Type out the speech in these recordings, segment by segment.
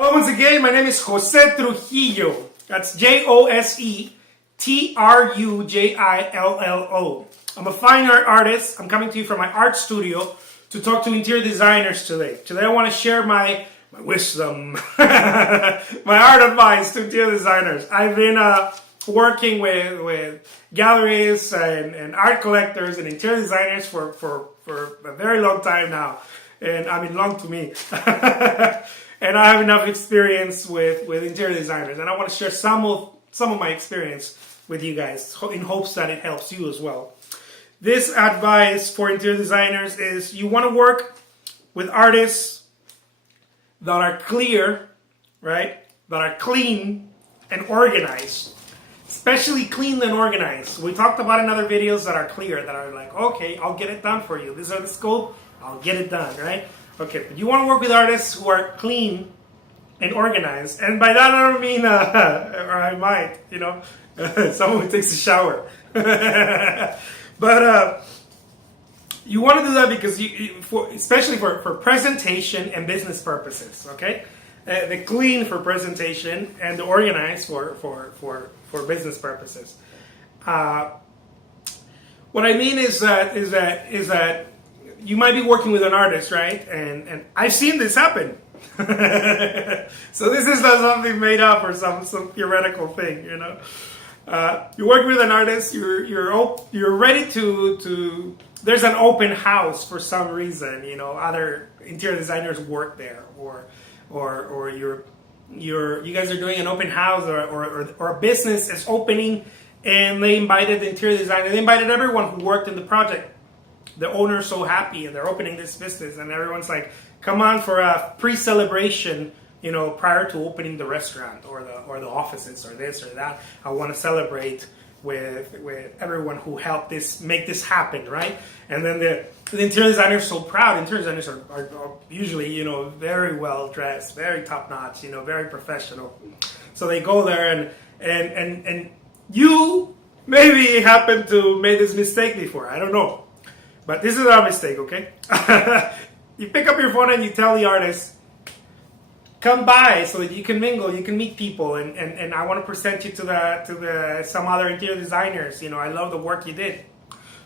Hello once again, my name is Jose Trujillo. That's JosetruJillo. I'm a fine art artist. I'm coming to you from my art studio to talk to interior designers today. Today I want to share my wisdom, my art advice to interior designers. I've been working with galleries and art collectors and interior designers for a very long time now. And I mean, long to me. And I have enough experience with interior designers, and I want to share some of my experience with you guys in hopes that it helps you as well. This advice for interior designers is you want to work with artists that are clear, right? That are clean and organized. Especially clean and organized. We talked about in other videos that are clear, that are like, okay, I'll get it done for you. This is the scope, I'll get it done, right? Okay, but you want to work with artists who are clean and organized. And by that I don't mean, or I might, someone who takes a shower. But you want to do that because, especially for presentation and business purposes, okay? The clean for presentation and the organized for business purposes. What I mean is that you might be working with an artist, right? And I've seen this happen. So this is not something made up or some theoretical thing, You're working with an artist. You're ready to. There's an open house for some reason. Other interior designers work there, or you guys are doing an open house, or a business is opening, and they invited the interior designer. They invited everyone who worked in the project. The owner's so happy, and they're opening this business, and everyone's like, "Come on for a pre-celebration." Prior to opening the restaurant or the offices or this or that, I want to celebrate with everyone who helped make this happen, right? And then the interior designers are so proud. Interior designers are usually very well dressed, very top notch, very professional. So they go there and you maybe happen to make this mistake before. I don't know, but this is our mistake, okay? You pick up your phone and you tell the artist, come by so that you can mingle, you can meet people, and I want to present you to some other interior designers. I love the work you did.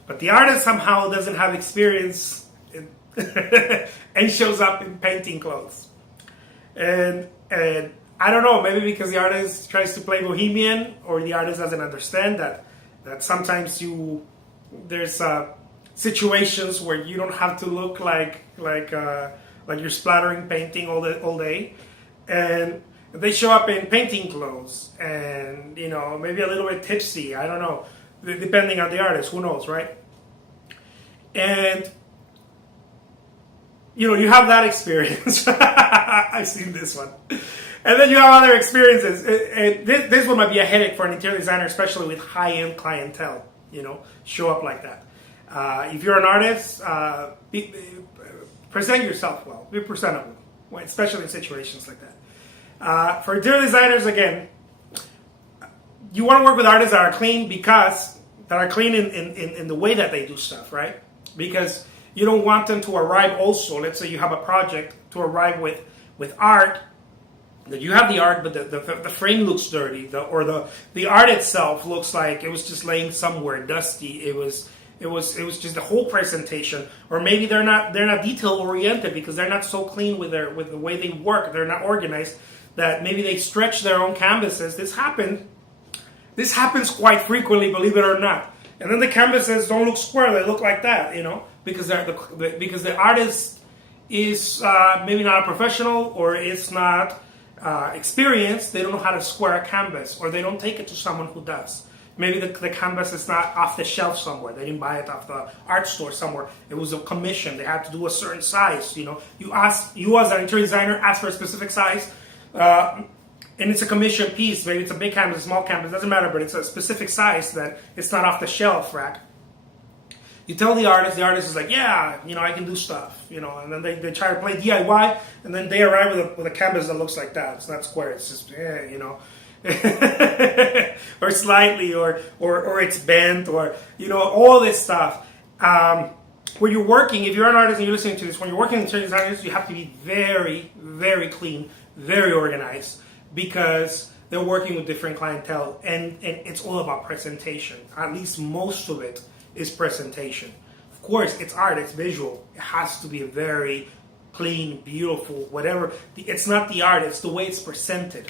But the artist somehow doesn't have experience and shows up in painting clothes. And I don't know, maybe because the artist tries to play bohemian, or the artist doesn't understand that sometimes there's situations where you don't have to look like you're splattering painting all day, and they show up in painting clothes and maybe a little bit tipsy. I don't know, depending on the artist. Who knows, right? And you have that experience. I've seen this one, and then you have other experiences. This one might be a headache for an interior designer, especially with high-end clientele. Show up like that. If you're an artist, present yourself well. Be presentable, especially in situations like that. For interior designers, again, you want to work with artists that are clean in the way that they do stuff, right? Because you don't want them to arrive also. Let's say you have a project to arrive with art. That you have the art, but the frame looks dirty, or the art itself looks like it was just laying somewhere dusty. It was just the whole presentation, or maybe they're not detail oriented because they're not so clean with the way they work. They're not organized. That maybe they stretch their own canvases. This happens quite frequently, believe it or not. And then the canvases don't look square; they look like that, because the artist is maybe not a professional, or is not experienced. They don't know how to square a canvas, or they don't take it to someone who does. Maybe the canvas is not off the shelf somewhere. They didn't buy it off the art store somewhere. It was a commission. They had to do a certain size. You as an interior designer, ask for a specific size, and it's a commission piece. Maybe it's a big canvas, a small canvas, doesn't matter. But it's a specific size that it's not off the shelf rack. You tell the artist is like, yeah, I can do stuff, and then they try to play DIY, and then they arrive with a canvas that looks like that. It's not square. It's just, or slightly, or it's bent, or all this stuff. When you're working, if you're an artist and you're listening to this, when you're working in interior designers, you have to be very, very clean, very organized, because they're working with different clientele, and it's all about presentation. At least most of it is presentation. Of course, it's art, it's visual. It has to be very clean, beautiful, whatever. It's not the art, it's the way it's presented.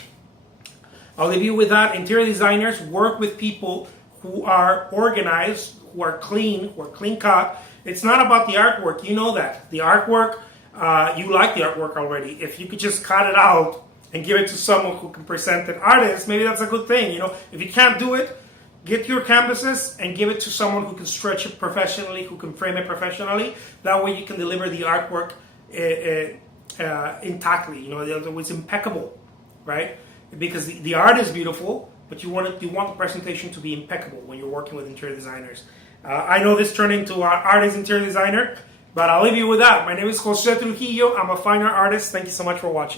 I'll leave you with that. Interior designers work with people who are organized, who are clean cut. It's not about the artwork. You know that. The artwork, you like the artwork already. If you could just cut it out and give it to someone who can present an artist, maybe that's a good thing. You know, if you can't do it, get your canvases and give it to someone who can stretch it professionally, who can frame it professionally. That way you can deliver the artwork intactly. You know, it's impeccable, right? Because the art is beautiful, but you want the presentation to be impeccable when you're working with interior designers. I know this turned into an artist interior designer, but I'll leave you with that. My name is Jose Trujillo. I'm a fine art artist. Thank you so much for watching.